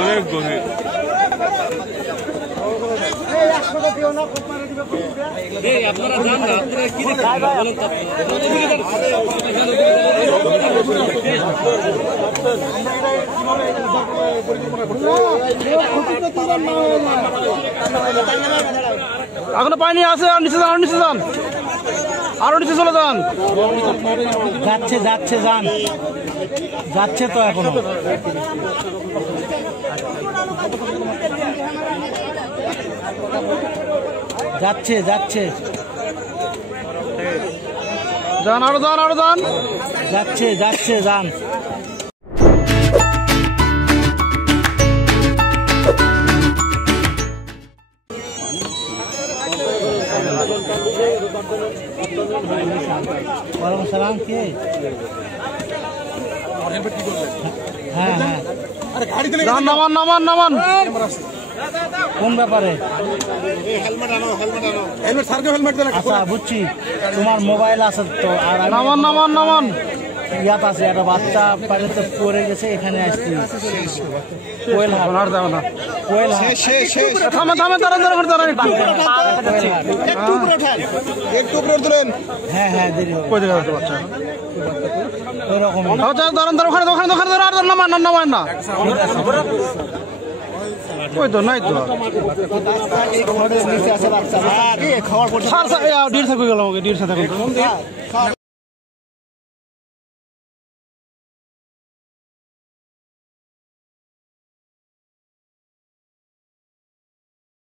অনেক গভীর। আপনারা যান না, আপনারা কি এখনো পানি আছে, আর নিচে যান, নিচে যান, আরো নিচে চলে যান। যাচ্ছে যাচ্ছে যান, যাচ্ছে তো এখনো। যাচ্ছে যাচ্ছে, যান, আরো যান, আরো যান, যাচ্ছে যাচ্ছে যান। ওয়ালাইকুম সালাম। কে? হ্যাঁ হ্যাঁ, নামান নামান নামান। কোন ব্যাপারে? আচ্ছা বুঝছি, তোমার মোবাইল আছে তো। আর নামান নামান নামান। ইয়াত আছে, একটা বাচ্চা পানিতে পড়ে গেছে, এখানে আসছি। কোয়েল হাট, কোয়েল হাট। থামে থামে, দাঁড়ান দাঁড়ান দাঁড়ান, একটু উপরে তুলেন। হ্যাঁ হ্যাঁ, দেরি হবে। কই দিকে যাচ্ছে বাচ্চা? ওরকম দাঁড়ান দাঁড়ান, ওখানে ওখানে ওখানে দাঁড়ান, আর নামান নামান না। ওই তো নাই তো, নিচে আছে বাচ্চা। খাওয়ার পর ডির থাকুক গেল, আমাকে ডির সাথে